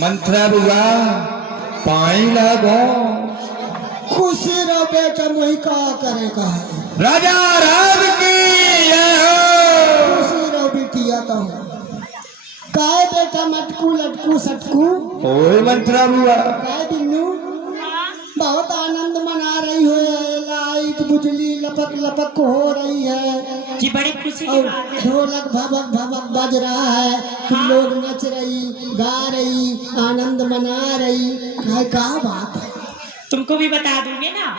मंत्रा बुआ पानी लागो खुशी रहो बेटा मुही का करे का है राजा राम की जय हो। खुशी रहो बिटिया तो काय बेटा मटकू लटकू सटकू ओए मंत्रा बुआ काय बिन्नू बहुत आनंद मना रही हो लाइट बुझली लपक लपक हो रही है जी बड़ी खुशी की और बात है। ढोलक भबक भबक बज रहा है तुम लोग नच रही गा रही आनंद मना रही काय का बात है तुमको भी बता दूंगे ना,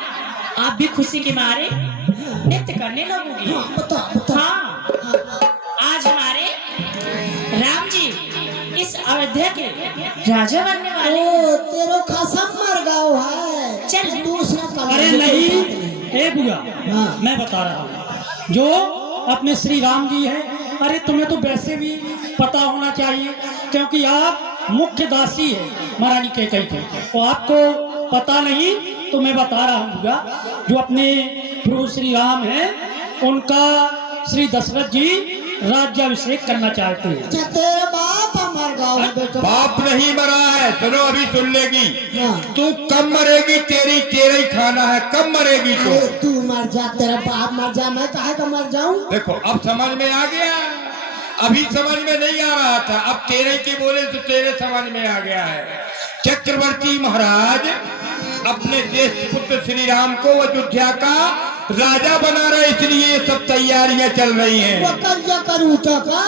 आप भी खुशी के मारे नृत्य करने लगोगे। हाँ, बता बता हाँ, आज हमारे राम जी इस अयोध्या के राजा बनने वाले। ओ तेरो कसम मर गाओ है चल दूसरा कलम अरे नहीं ए बुआ, हाँ। मैं बता रहा हूँ जो अपने श्री राम जी है। अरे तुम्हें तो वैसे भी पता होना चाहिए क्योंकि आप मुख्य दासी है महारानी कैकेयी के, तो आपको पता नहीं तो मैं बता रहा हूँ बुआ। जो अपने प्रभु श्री राम है उनका श्री दशरथ जी राज्याभिषेक करना चाहते हैं। अच्छा तेरा बाप मर गाओ है बेटा बाप नहीं मरा है, सुनो अभी सुन लेगी। हाँ। तू कब मरेगी, तेरा ही खाना है, कब मरेगी तू। अरे तू मर जा तेरा बाप मर जा मैं काहे का मर जाऊं। देखो अब समझ में आ गया, अभी समझ में नहीं आ रहा था, अब तेरे की बोले तो तेरे समझ में आ गया है। चक्रवर्ती महाराज अपने ज्येष्ठ पुत्र श्री राम को अयोध्या का राजा बना रहे, इसलिए सब तैयारियां चल रही हैं। वो करिया करूटा का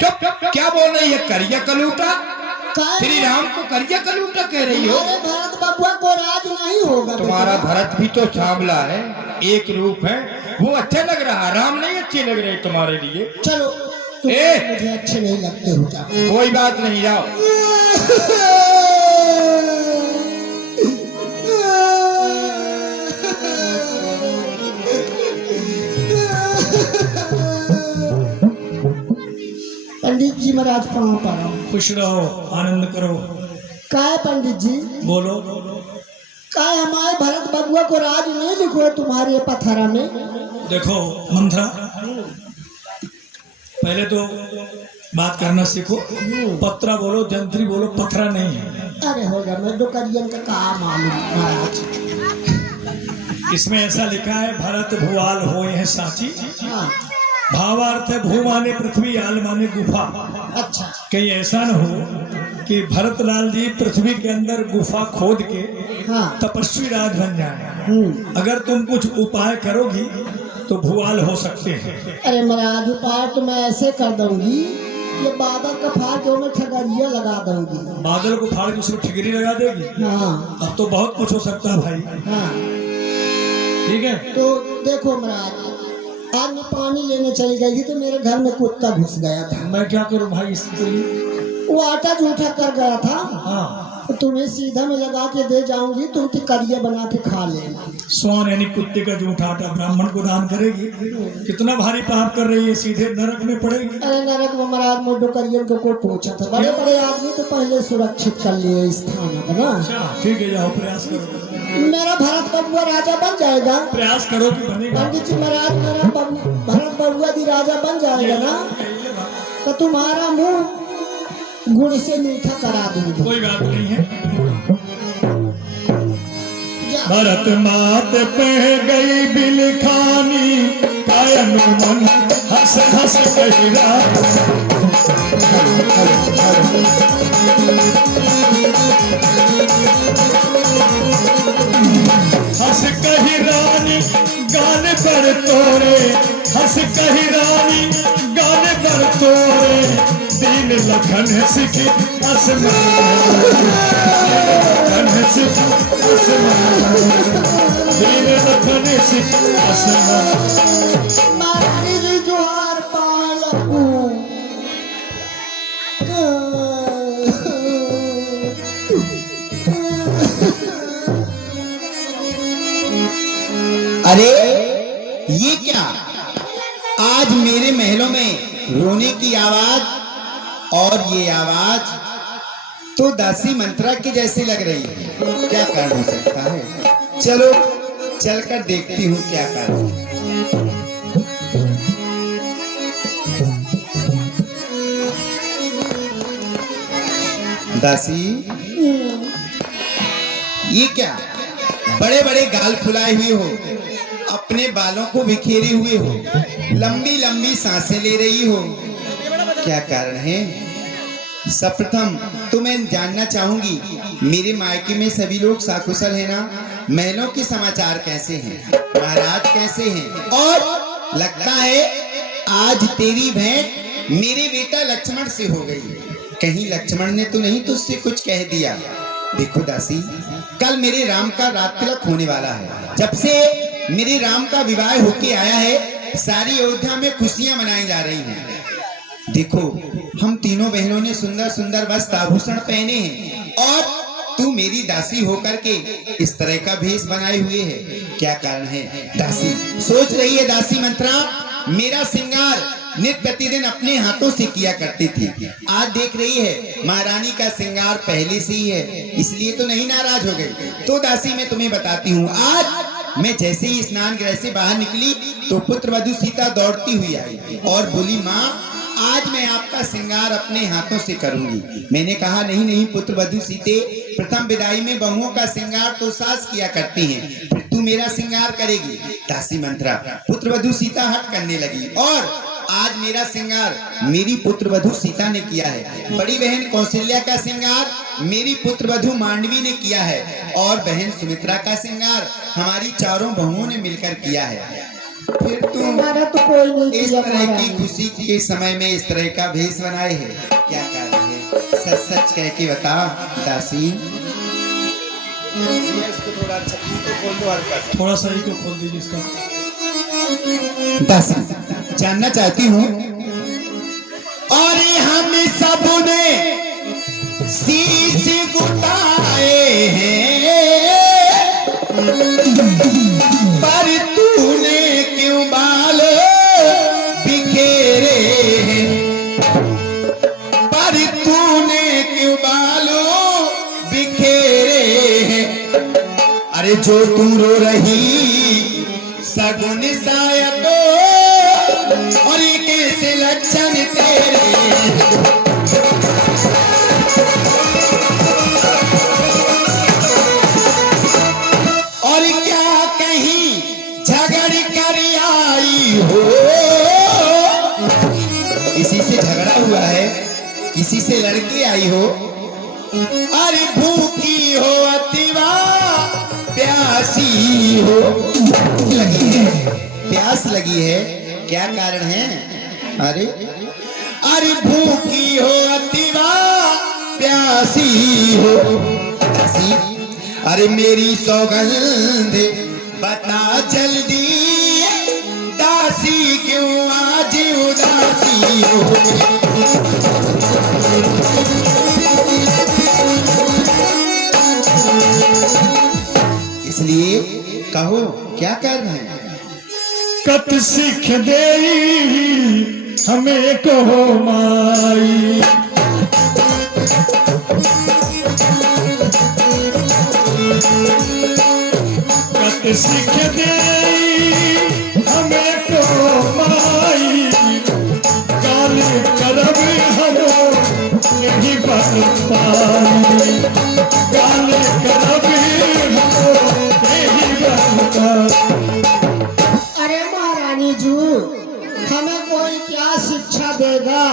चुप, क्या बोल रही है करिया कलूटा। काय श्री राम को करिया कलूटा कह रही हो। अरे भरत बबुआ को राज नहीं होगा तुम्हारा बेटा। भरत भी तो सांवला है, एक रूप है, वो अच्छा लग रहा, राम नहीं अच्छे लग रहे तुम्हारे लिए। चलो तुम ए! मुझे अच्छे नहीं लगते हो जा। कोई बात नहीं, जाओ। पंडित जी महाराज कहाँ पर आओ। खुश रहो, आनंद करो, काय पंडित जी बोलो। काय हमारे भरत बबुआ को राज नहीं लिखो है तुम्हारे पथरा में। देखो मंत्रा, पहले तो बात करना सीखो। पत्रा बोलो, जंत्री बोलो, पथरा नहीं है। अरे होगा मैं डोकरियन का कहा मालूम महाराज। इसमें ऐसा लिखा है भरत भुआल होए हैं साची। हाँ भावार्थ है भू माने पृथ्वी, आल माने गुफा। अच्छा कहीं ऐसा न हो कि भरतलाल जी पृथ्वी के अंदर गुफा खोद के हाँ तपस्वी राज बन जाए। अगर तुम कुछ उपाय करोगी तो भुआल हो सकते हैं। अरे महाराज उपाय तो मैं ऐसे कर दूंगी, ये बादल का फाड़ के मैं ठगरिया लगा दूंगी। बादल को फाड़ के उसमें ठिकरी लगा देगी। हाँ अब तो बहुत कुछ हो सकता है भाई। हाँ ठीक है, तो देखो महाराज आज मैं पानी लेने चली गई थी तो मेरे घर में कुत्ता घुस गया था। मैं क्या करूं भाई इसके लिए। वो आटा जूठा कर गया था। हाँ, तो तुम्हें सीधा में लगा के दे जाऊंगी, तुम करिया बना के खा लेना। स्वान यानी कुत्ते का जूठा आटा ब्राह्मण को दान करेगी। कितना भारी पाप कर रही है, सीधे नरक में पड़ेगी। अरे नरक में महाराज मोटो करियन को पूछा था, बड़े बड़े आदमी तो पहले सुरक्षित कर लिए इस थाना को ना। ठीक है, जाओ प्रयास करो। मेरा भरत बबुआ राजा बन जाएगा। प्रयास करो कि बनेगा। पंडित जी महाराज मेरा भरत बबुआ दी राजा बन जाएगा ना, तो तुम्हारा मुंह गुड़ से मीठा करा दूंगी। कोई बात नहीं है। जा। भरत मात पे गई बिलखानी, कायन मन हंस हंस कहिरा। हंस कही रानी गान पर तोरे, हंस कही रानी गान पर तोरे, दीन लखन सिखी आसमान, लखन सिखी आसमान, वीर लखन सिखी आसमान। महारानी जी जोहार पालू। अरे ये क्या, आज मेरे महलों में रोने की आवाज, और ये आवाज तो दासी मंत्रा की जैसी लग रही है। क्या कारण हो सकता है? चलो चलकर देखती हूँ क्या कारण है। दासी, ये क्या, बड़े बड़े गाल फुलाए हुए हो, अपने बालों को बिखेरे हुए हो, लंबी लंबी सांसें ले रही हो, क्या कारण है? सर्वप्रथम तो मैं जानना चाहूंगी, मेरे मायके में सभी लोग साकुशल है ना? महलों के समाचार कैसे हैं? महाराज कैसे हैं? और लगता है आज तेरी भेंट मेरे बेटा लक्ष्मण से हो गई। कहीं लक्ष्मण ने तो नहीं तुझसे कुछ कह दिया? देखो दासी, कल मेरे राम का रात तिलक होने वाला है। जब से मेरे राम का विवाह होके आया है, सारी अयोध्या में खुशियां मनाई जा रही हैं। देखो, हम तीनों बहनों ने सुंदर सुंदर वस्त्र आभूषण पहने हैं, और तू मेरी दासी होकर के इस तरह का भेष बनाए हुए है। क्या कारण है? दासी सोच रही है, दासी मंत्रा मेरा श्रृंगार नित्य प्रतिदिन अपने हाथों से किया करती थी। आज देख रही है महारानी का श्रृंगार पहले से ही है, इसलिए तो नहीं नाराज हो गई। तो दासी मैं तुम्हें बताती हूँ, आज मैं जैसे ही स्नान गृह से बाहर निकली तो पुत्रवधू सीता दौड़ती हुई आई और बोली, माँ आज मैं आपका श्रृंगार अपने हाथों से करूंगी। मैंने कहा नहीं नहीं पुत्रवधू सीते, प्रथम विदाई में बहुओं का श्रृंगार तो सास किया करती हैं, फिर तू मेरा श्रृंगार करेगी। दासी मंत्रा पुत्रवधू सीता हट करने लगी, और आज मेरा श्रृंगार मेरी पुत्रवधू सीता ने किया है। बड़ी बहन कौशल्या का श्रृंगार मेरी पुत्रवधू मांडवी ने किया है, और बहन सुमित्रा का श्रृंगार हमारी चारों बहुओं ने मिलकर किया है। फिर तुम हमारा तो कोई नहीं इस किया तरह की महारानी। खुशी के समय में इस तरह का भेष बनाए है, क्या कारण है? सच सच कह के बता दासी। इसको थोड़ा छत्ती को खोल दो हल्का सा। थोड़ा सा ही को खोल दीजिए इसका। दासी जानना चाहती हूँ, और हम सब ने शीश गुटाए हैं, पर तूने क्यों बाल बिखेरे हैं? पर तूने क्यों बालों बिखेरे हैं? अरे जो तू रो रही सगुन शायद, और ये कैसे लक्षण तेरे? और क्या कहीं झगड़ कर आई हो? किसी से झगड़ा हुआ है, किसी से लड़के आई हो? अरे भूखी हो अतिवा प्यासी हो, लगी है, प्यास लगी है, क्या कारण है? अरे अरे भूखी हो अतिवा प्यासी हो। दासी अरे मेरी सौगंध बता जल्दी, दासी क्यों आज उदासी हो? इसलिए कहो क्या कारण है? कत सिख दे हमें कहो माई, कत सिख दे हमें कहो माई, काल करब हम यही बन पाई, काल करब हम यही बन पाई। अरे महारानी जी, हमें कोई क्या शिक्षा देगा,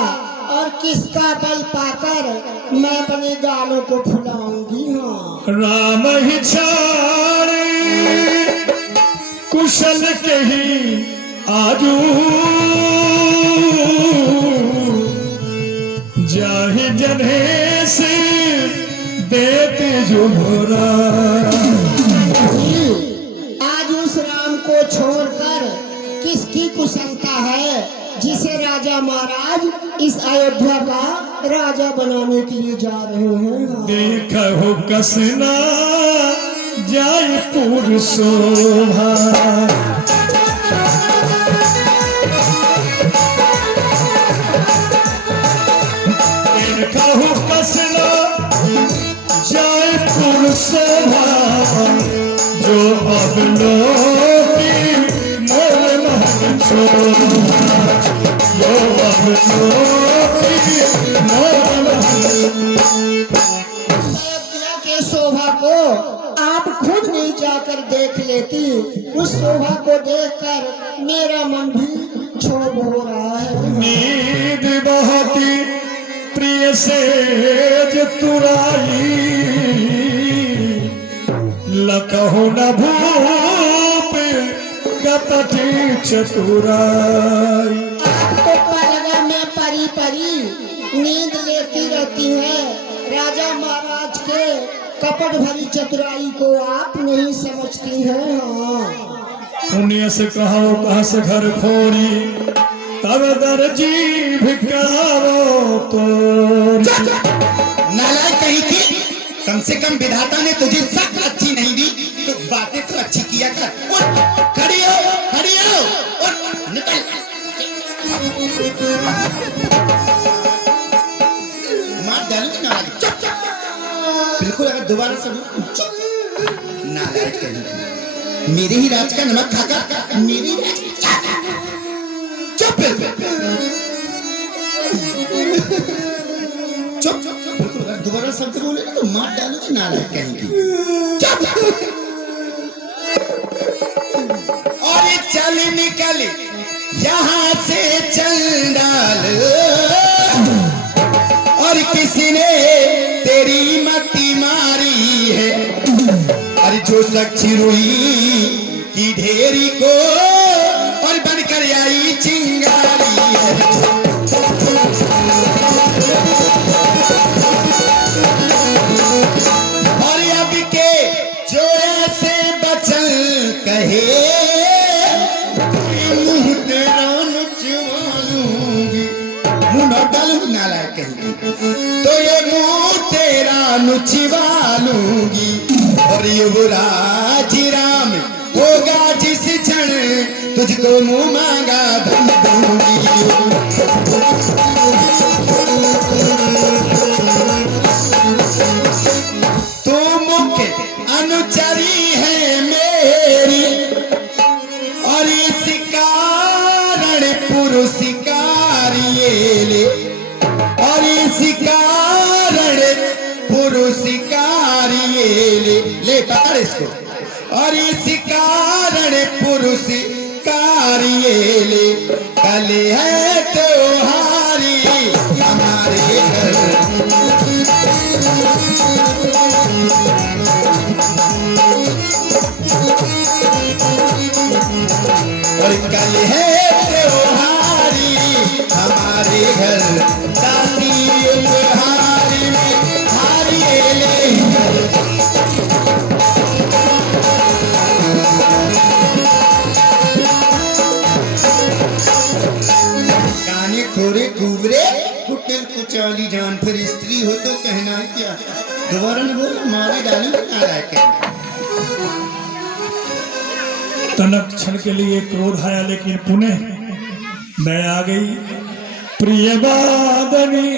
और किसका बल पाकर मैं अपने गालों को फुलाऊंगी? हाँ, राम ही छाड़े कुशल कही आजू, जाहि जने से देते जो भोरा। आज उस राम को छोड़कर किसकी कुशलता है जिसे राजा महाराज इस अयोध्या का राजा बनाने के लिए जा रहे हैं। देखो कसना जाय पुर शोभा। देखो कसना जाय पुर शोभा, जो अब लोगी मोर महल शोभा, जो अब लोगी मोर महल। अयोध्या के शोभा को आप खुद नहीं जाकर देख लेती, उस शोभा को देखकर मेरा मन भी क्षोभ हो रहा है। नींद बहुत प्रिय सेज तुराई, लकहो न भूप कपटी चतुराई। आपको पलगा में परी परी नींद लेती रहती है, राजा महाराज के कपट भरी चतुराई को आप नहीं समझती हैं। पुण्य से कहो कहाँ से घर फोड़ी, तब दर जीभ कहो तो। नालायक कहीं की, कम से कम विधाता ने तुझे शक्ल अच्छी नहीं दी तो बातें तो अच्छी किया कर। उठ, खड़ी हो और निकल। मार डालूंगी नालायक, चुप। बिल्कुल, अगर दोबारा सब नालायक कहीं की, मेरे ही राज का नमक खाकर मेरी चुप चुप। बिल्कुल, अगर दोबारा शब्द बोले ना तो मार डालूंगी नालायक कहीं की। चुप। और ये चल निकल यहाँ से, चल डाल। और किसी ने तेरी मती मारी है, अरे जो साक्षी रुई की ढेरी को और बनकर आई चिंगारी है। और अब के जो ऐसे बचल कहे, मुंह तेरा नुचवा लूंगी। मुंह न डालूंगी नालायक कहीं, तो ये मुंह तेरा नुचवा लूंगी। और युवराज राम होगा जिस क्षण, तुझको मुंह मांगा धन दूंगी। तू मुख्य अनुचरी है मेरी, और इस कारण पुरस्कार ये ले। और इस कारण पुरस्कार ये ले पकड़ इसको। और इस कारण पुरस्कार ये ले, कल है त्योहारी हमारे घर। और कल है त्योहारी हमारे घर, दासी उपहारी में हारी ले। काने खोरे कुबरे कुटिल कुचाली जान, फिर स्त्री हो तो कहना है क्या। दोबारा नहीं बोल, मारे डालूंगी नालायक कहीं। तनक क्षण के लिए क्रोध आया, लेकिन पुनः मैं आ गई। प्रिय बादनी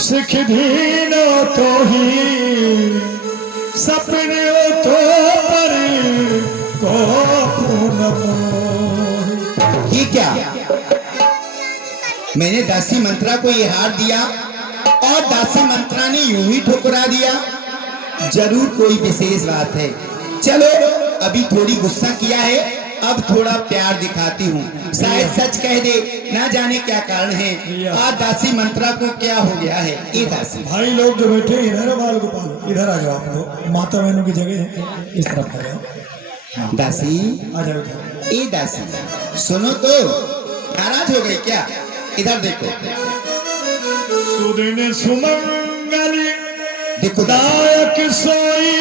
सिख धीनो तो ही, सपने तो पर को पूर्ण मोहि। ये क्या, मैंने दासी मंत्रा को ये हार दिया और दासी मंत्रा ने यूं ही ठुकरा दिया। जरूर कोई विशेष बात है। चलो, अभी थोड़ी गुस्सा किया है, अब थोड़ा प्यार दिखाती हूँ, शायद सच कह दे। ना जाने क्या कारण है, आज दासी मंत्रा को क्या हो गया है। ये दासी भाई लोग जो बैठे इधर, बाल गोपाल इधर आ जाओ। आप लोग माता बहनों की जगह है, इस तरफ आ जाओ। दासी आ जाओ इधर। ए दासी सुनो तो, नाराज हो गई क्या? इधर देखो। सुदिन सुमंगली देखो दायक सोई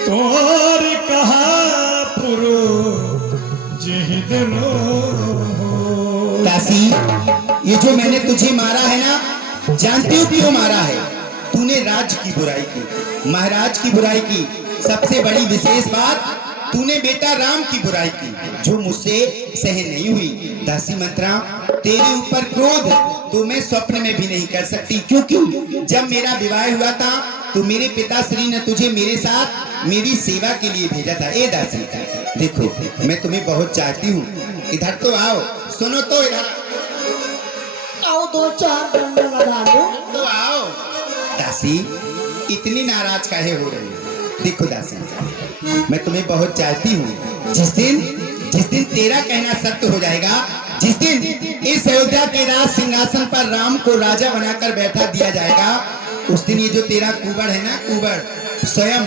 तोर कहा पुरो जिहदनो। दासी, ये जो मैंने तुझे मारा है ना, जानती हो क्यों मारा है? तूने राज की बुराई की, महाराज की बुराई की। सबसे बड़ी विशेष बात, तूने बेटा राम की बुराई की, जो मुझसे सहन नहीं हुई। दासी मंत्रा, तेरे ऊपर क्रोध तो मैं स्वप्न में भी नहीं कर सकती, क्योंकि जब मेरा विवाह हुआ था तो मेरे पिताश्री ने तुझे मेरे साथ मेरी सेवा के लिए भेजा था। ए दासी, देखो मैं तुम्हें बहुत चाहती हूँ, इधर तो आओ, सुनो तो इधर आओ, 2-4 डंडे लगा लो। तो आओ। दासी, इतनी नाराज काहे हो रही हो? देखो दासी, मैं तुम्हें बहुत चाहती हूँ। जिस दिन तेरा कहना सत्य हो जाएगा, जिस दिन इस अयोध्या के राज सिंहासन पर राम को राजा बनाकर बैठा दिया जाएगा, उस दिन ये जो तेरा कुबड़ है ना, कुबड़ स्वयं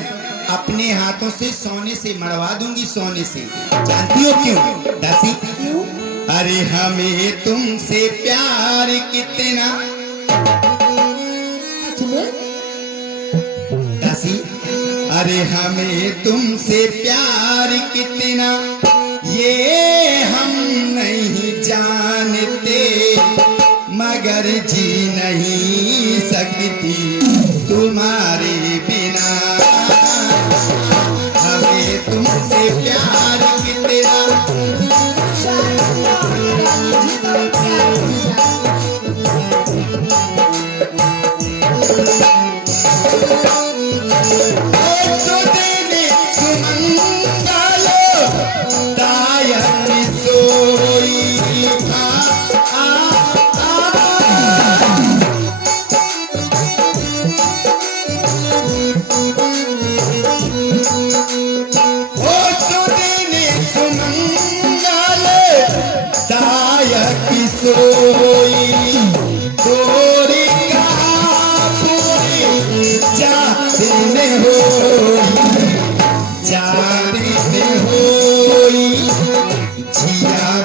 अपने हाथों से सोने से मड़वा दूंगी, सोने से। जानती हो क्यों दासी? क्यों? अरे हमें तुमसे प्यार कितना। सच में? दासी, अरे हमें तुमसे प्यार कितना ये हम नहीं जानते, मगर जी नहीं सकती तुम्हारे बिना। हमें तुमसे प्यार कितना।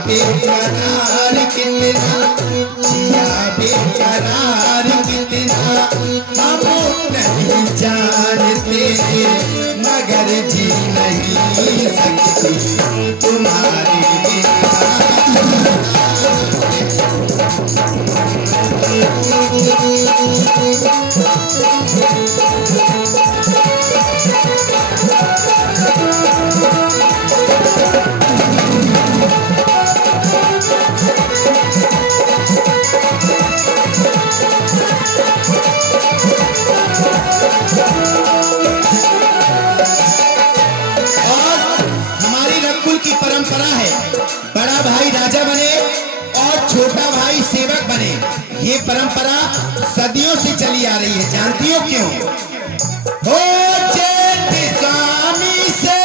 बेकरार कितना, जिया बेकरार कितना, हम नहीं जानते, मगर जी नहीं सकते तुम्हारे बिना। परंपरा है, बड़ा भाई राजा बने और छोटा भाई सेवक बने। ये परंपरा सदियों से चली आ रही है। जानती हो क्यों? हो जेठ स्वामी से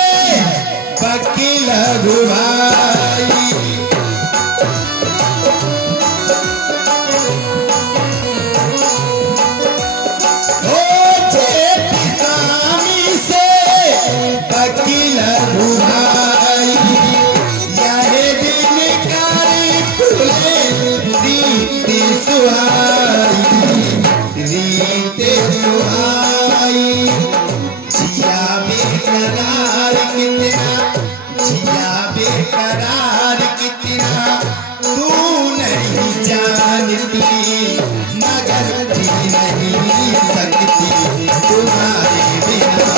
वकील भाई, हो जेठ स्वामी से वकील भाई, जिया बेकरार कितना, जिया बेकरार कितना, तू नहीं जानती, मगर जी नहीं सकती तुम्हारे बिना।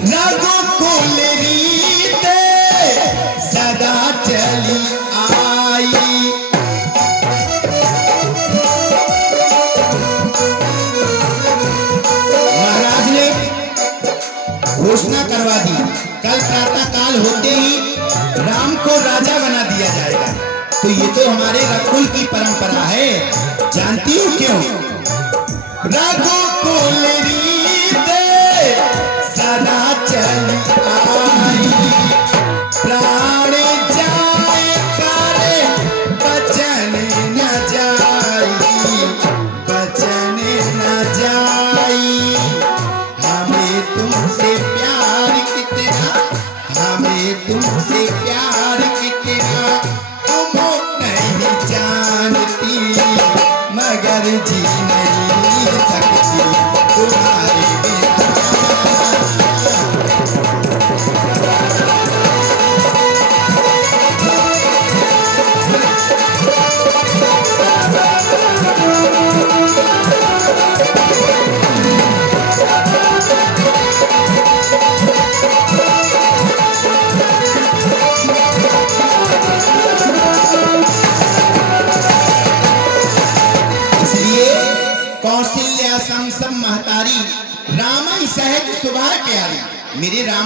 रघुकुल रीते सदा चली आई, महाराज ने घोषणा करवा दी, कल प्रातः काल होते ही राम को राजा बना दिया जाएगा। तो ये तो हमारे रघुकुल की परंपरा है। जानती हो क्यों? रघुकुल रीते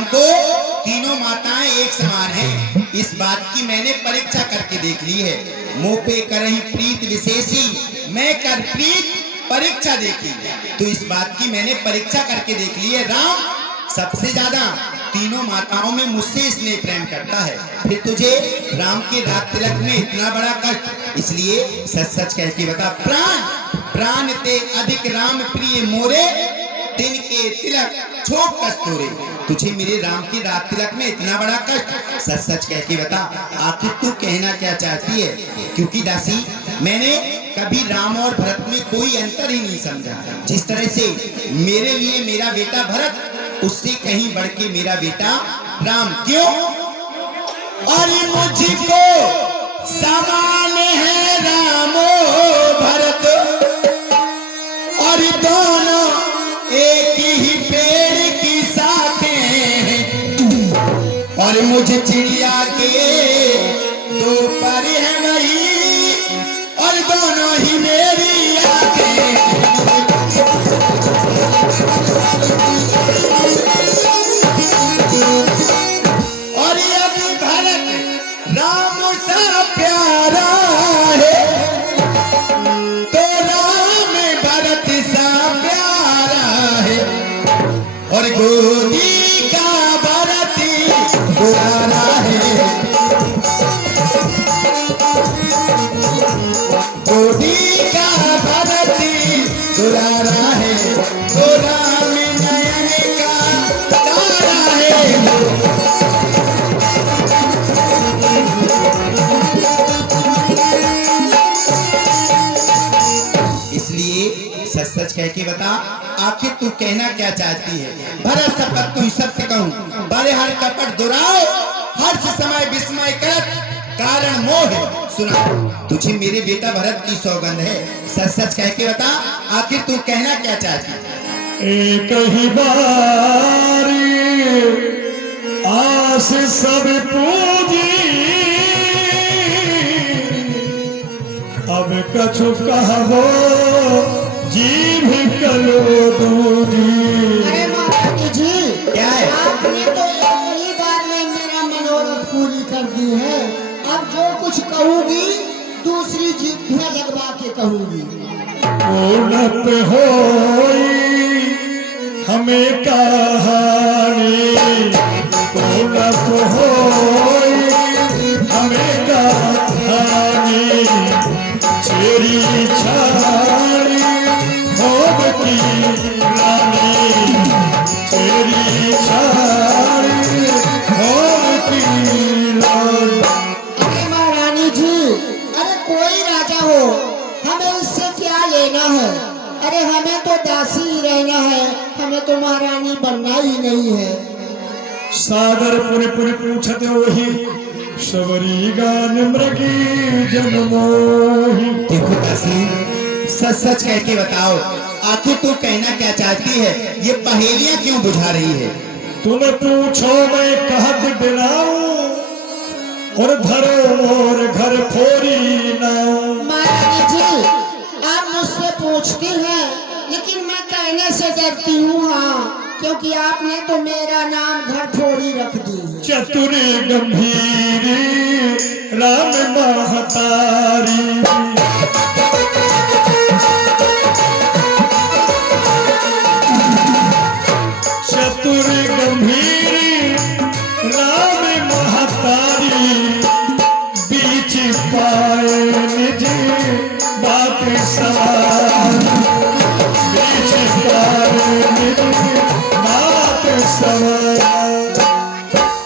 राम को तीनों माताएं एक समान हैं। इस बात की मैंने परीक्षा करके देख ली है। मुंह पे करही प्रीत विशेषी, मैं कर प्रीत परीक्षा देखी। तो इस बात की मैंने परीक्षा करके देख ली है। राम सबसे ज्यादा तीनों माताओं में मुझसे स्नेह प्रेम करता है। फिर तुझे राम के रात तिलक में इतना बड़ा कष्ट, इसलिए सच सच कह के बता। प्राण प्राण ते अधिक राम प्रिय मोरे, दिन के तिलक छोट कस्तूरे। तुझे मेरे राम की रात तिलक में इतना बड़ा कष्ट, सच सच कह के बता आखिर तू कहना क्या चाहती है। क्योंकि दासी मैंने कभी राम और भरत में कोई अंतर ही नहीं समझा। जिस तरह से मेरे लिए मेरा बेटा भरत, उससे कहीं बढ़ के मेरा बेटा राम। क्यों? और मुझको समान है राम भरत, और दोनों एक ही पेड़ की शाखें हैं। और मुझे चिड़िया के दो पर है वही, और दोनों ही मेरी आंखें। और अभी भरत राम सा प्यारा है, तो राम भरत सा प्यारा है। और गोदी का भरत दुलारा है, गोदी का भरत दुलारा है। तो राम नयन का तारा है। इसलिए सच सच कह के बता आखिर तू कहना क्या चाहती है। भरत शपथ तू सत्य कहूं, बड़े हर कपट दुराओ, हर्ष समय विस्मय करत कारण मोह। सुना तुझे मेरे बेटा भरत की सौगंध है। सच सच कह के बता आखिर तू कहना क्या चाहती है। एक ही बारी आस सब पूजी, अब कछु कहबो जीभ करो दूजी। अरे महारानी जी, क्या है? आपने तो एक ही बार में मेरा मनोरथ पूरी कर दी है। अब जो कुछ कहूंगी दूसरी जीभ लगवा के कहूंगी। पूर्णत होई हमें कहानी, पूर्णत होई हमें कहानी। चेरी छाड़ी भोग की रानी, चेरी छाड़ी भोग की रानी। अरे महारानी जी, अरे कोई राजा हो, हमें इससे क्या लेना है। अरे हमें तो दासी ही रहना है, हमें तो महारानी बनना ही नहीं है। सागर पुरी पुरी पूछते वही, शबरी गान मृगी जनमोही। देखो दासी सच सच कह के बताओ आखिर तू कहना क्या चाहती है। ये पहेलियां क्यों बुझा रही है। तुम पूछो मैं कहत दिलाऊं, और धरो मोर घर फोरी नाऊ। महारानी जी, आप मुझसे पूछती हैं, लेकिन मैं कहने से डरती हूँ। हाँ, क्योंकि आपने तो मेरा नाम घर फोड़ी रख दी है। चतुरी गंभीरी राम महतारी, चतुर गंभीरी राम महतारी। बीच पाए निज बात सवार, बीच पाए निज बात सवार।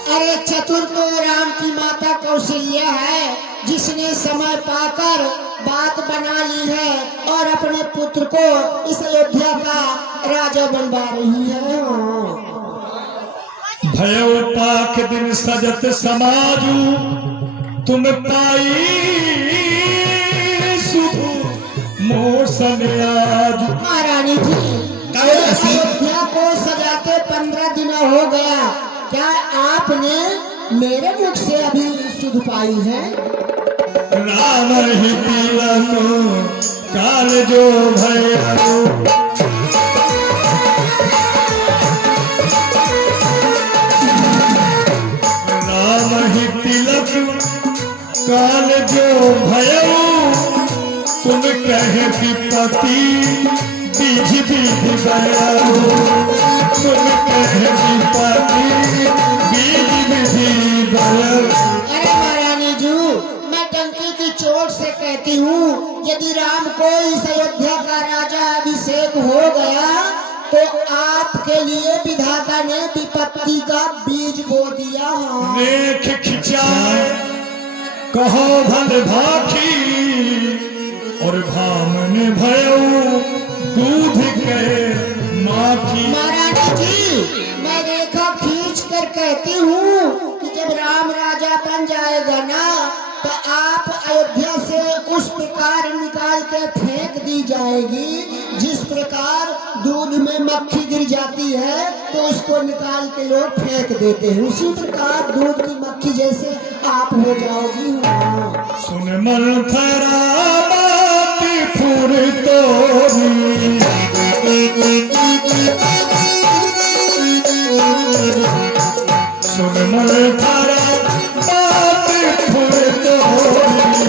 अरे चतुर तो राम की माता कौशल्या है, जिसने समय पाकर बात बना ली है और अपने पुत्र को इस अयोध्या का राजा बनवा रही है। हाँ। भयो पाक दिन सजत समाजू, तुम पाई शुभ मोसन आज। महारानी जी, अयोध्या को सजाते 15 दिन हो गया, क्या आपने मेरे मुख से अभी सुध पाई है? राम ही तिलक काल जो भयो, पाती बीज बीज गया तुम कहती पाती बीज बीज गया। अरे महारानी जी, मैं डंके की चोट से कहती हूँ, यदि राम को इस अयोध्या का राजा अभिषेक हो गया तो आपके लिए विधाता ने विपत्ति का बीज बो दिया। हाँ। नेक खिंचाए कहो भल भाखी और भामने भयो दूध के माखी। महारानी जी, मैं रेखा खींच कर कहती हूँ कि जब राम राजा बन जाएगा ना तो आप अयोध्या से उस प्रकार निकाल के फेंक दी जाएगी जिस प्रकार दूध में मक्खी गिर जाती है तो उसको निकाल के लोग फेंक देते हैं, उसी प्रकार दूध की मक्खी जैसे आप हो जाओगी। हाँ। सुन मन थरा बात फुर तोरी सुन मन थरा बात फुर तोरी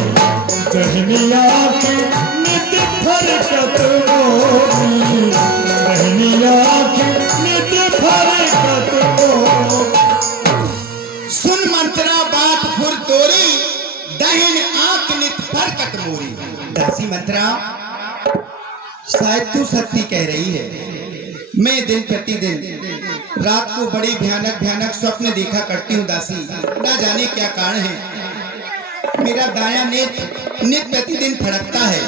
कहनिया की नित फरकत मोरी कहनिया की नित फरकत मोरी। सुन मंत्रा बात फुर तोरी दहिन आंख नित फरकत मोरी। दासी मंत्रा, शायद तू सत्य कह रही है। मैं दिन प्रतिदिन रात को बड़ी भयानक भयानक स्वप्न देखा करती हूँ दासी, ना जाने क्या कारण है। मेरा दाया नेत्र नित प्रतिदिन फड़कता है।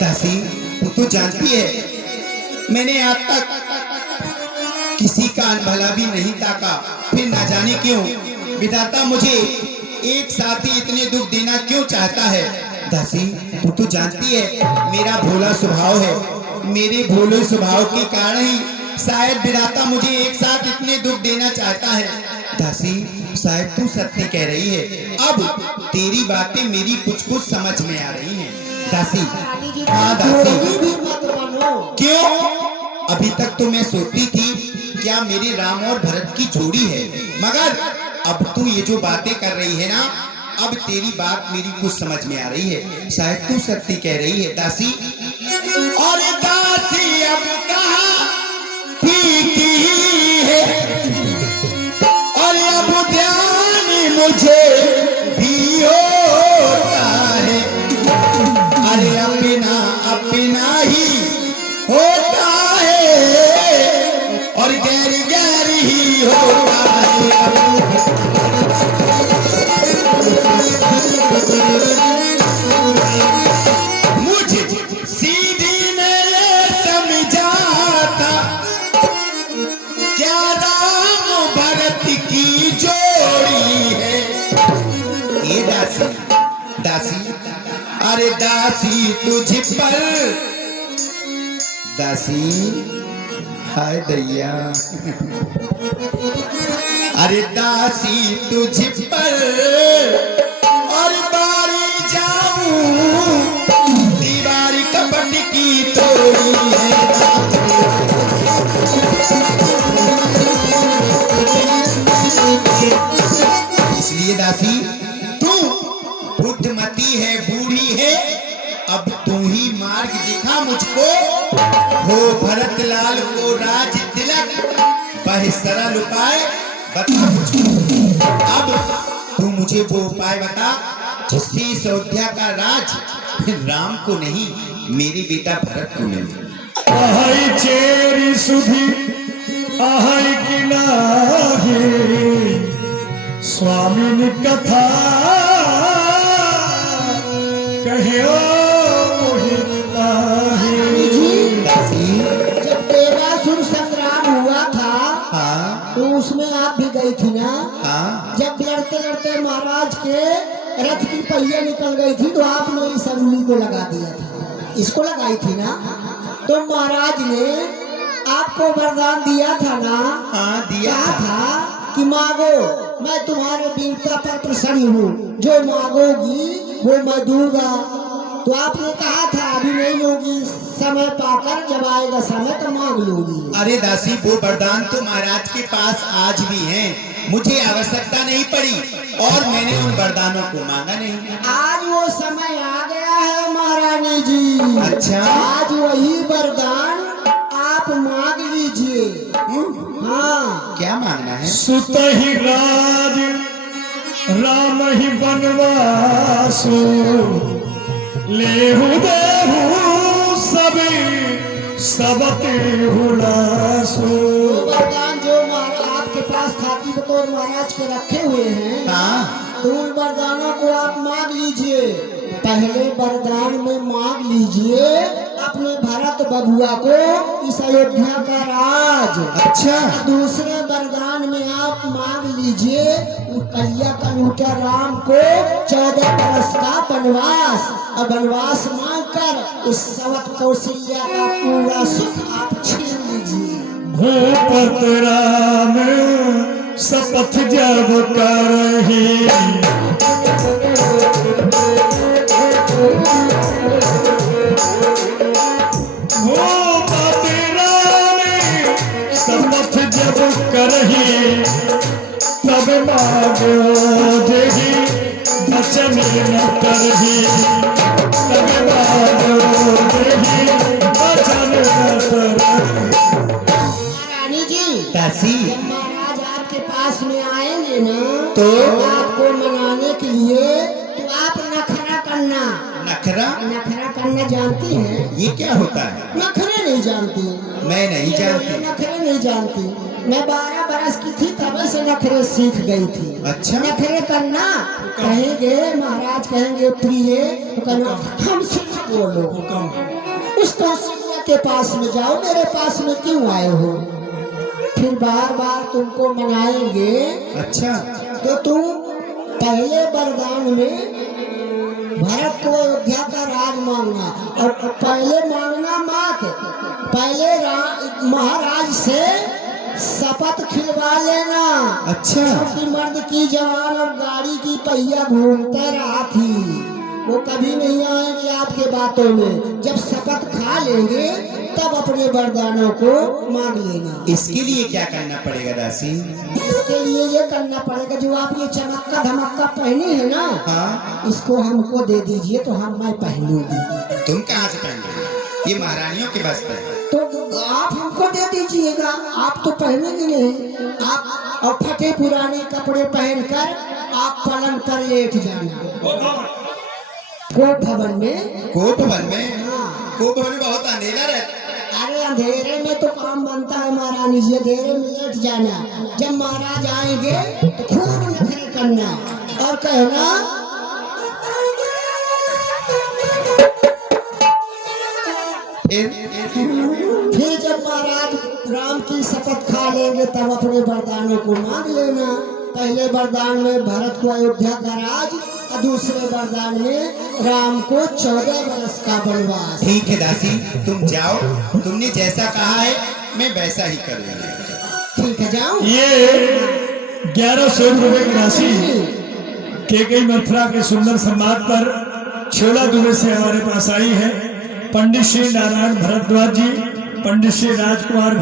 दासी, तू जानती है मैंने आज तक किसी का अनभला भी नहीं ताका, फिर ना जाने क्यों विधाता मुझे एक साथ ही इतने दुख देना क्यों चाहता है। दासी, तू जानती है मेरा भोला स्वभाव है, मेरे भोले स्वभाव के कारण ही शायद विधाता मुझे एक साथ इतने दुख देना चाहता है। दासी, शायद तू सत्य कह रही है। अब तेरी बातें मेरी कुछ कुछ समझ में आ रही हैं। दासी, हाँ दासी, भी मत बनो। क्यों? अभी तक तो मैं सोचती थी क्या मेरे राम और भरत की जोड़ी है, मगर अब तू ये जो बातें कर रही है ना, अब तेरी बात मेरी कुछ समझ में आ रही है। शायद तू सत्य कह रही है दासी। और दासी अब कहा की है और अब ध्यान मुझे भी होता है। अरे अपना अपना ही होता है और गैर गैर ही होता है। मुझे सीधी ने ये समझा था क्या राम भरत की जोड़ी है। ये दासी, दासी, अरे दासी तुझ पर, दासी, हाय दैया, अरे दासी तुझ पर और बारी जाऊं दीवार कपट की तोड़ी है। इसलिए दासी, तू बुद्धमती है, बूढ़ी है, अब तू ही मार्ग दिखा मुझको। हो भरत लाल को राज तिलक, वह सरल उपाय बता मुझको। अब तू मुझे वो उपाय बता जिससे इस अयोध्या का राज राम को नहीं, मेरे बेटा भरत को मिले। आहै चेरी सुधी आहै की नाही स्वामिनी कथा कहो जब देवासुर संग्राम हुआ था हाँ तो उसमें आप भी गई थी ना। हाँ जब लड़ते लड़ते महाराज के रथ की पहिया निकल गई थी तो आपने इस अंगुली को लगा दिया था, इसको लगाई थी ना। तो महाराज ने आपको वरदान दिया था ना। हाँ दिया कहा था कि मांगो, मैं तुम्हारे वीरता पर प्रसन्न हूँ, जो मांगोगी वो मैं दूंगा। तो आपने कहा था अभी नहीं लोगी, समय पाकर जब आएगा समय तो मांग लूंगी। अरे दासी, वो वरदान तो महाराज के पास आज भी हैं। मुझे आवश्यकता नहीं पड़ी और मैंने उन वरदानों को मांगा नहीं। आज वो समय आ गया है महारानी जी। अच्छा। आज वही वरदान आप मांग लीजिए। हाँ, क्या मांगना है? सुत ही राज राम ही बनवासु लेहु देहु सभी सबते हुलासु। वो वरदान जो आपके पास खाती बतौर महाराज के रखे हुए हैं, हाँ। तो उन वरदानों को आप मांग लीजिए। पहले वरदान में मांग लीजिए अपने भरत बबुआ को इस अयोध्या का राज। अच्छा। दूसरे वरदान में आप मांग लीजिए कलिया कलूटा राम को 14 बरस का वनवास। और वनवास मांग कर उस सवत कौशल्या का पूरा सुख आप छीन लीजिए। भूपत राम शपथ जब करही भूपत राम शपथ जब करही तब मांगो देही वचन न करही तब मांगो देही वचन न करही। रानी जी, दासी, जब महाराज आपके पास में आएंगे ना तो आपको मनाने के लिए तो आप नखरा करना। नखरा? नखरा करना जानती हैं? ये क्या होता है? नखरे नहीं जानती? मैं नहीं जानती। नखरे नहीं जानती? मैं 12 बरस की थी तब से नखरे सीख गई थी। अच्छा। नखरे करना कहेंगे, महाराज कहेंगे प्रिय, तो कहना हमसे बोलो। उस कौशल्या के पास में जाओ, मेरे पास में क्यों आए हो? फिर बार बार तुमको मनाएंगे। अच्छा। तो तुम पहले वरदान में भरत को अयोध्या का राज मांगना, और पहले मांगना मत, पहले महाराज से शपथ खिलवा लेना। अच्छा। क्योंकि मर्द की जवान और गाड़ी की पहिया घूमते रहा थी, वो कभी नहीं आएंगे आपके बातों में। जब शपथ खा लेंगे तब अपने वरदानों को मांग लेना। इसके लिए क्या करना पड़ेगा दासी? इसके लिए ये करना पड़ेगा, जो आप ये चमक्का धमक्का पहनी है ना, हाँ। इसको हमको दे दीजिए तो मैं पहनूंगी। तुम कहाँ से पहन रहे हो? ये महारानियों के बस है। तो आप हमको दे दीजिएगा, आप तो पहनेंगे नहीं। आप और फटे पुराने कपड़े पहनकर आप पलंग पर लेट जाना। कोट भवन में। कोट भवन में? हाँ। कोट भवन में बहुत अंधेरा रहता। अरे अंधेरे में तो काम बनता है महारानी जी, अंधेरे में लेट जाना। जब महाराज आएंगे तो खूब नखरे करना और कहना फिर जब महाराज राम की शपथ खा लेंगे तब अपने वरदानों को मांग लेना। पहले वरदान में भरत को अयोध्या का राज और दूसरे वरदान में राम को 14 बरस का वनवास। ठीक है दासी, तुम जाओ, तुमने जैसा कहा है मैं वैसा ही करूँगा। ठीक है, जाओ। ये 1100 रुपए की राशि केकई मथुरा के सुंदर संवाद पर छोला दुबे से हमारे पास आई है। पंडित श्री नारायण भरद्वाज जी, पंडित श्री राजकुमार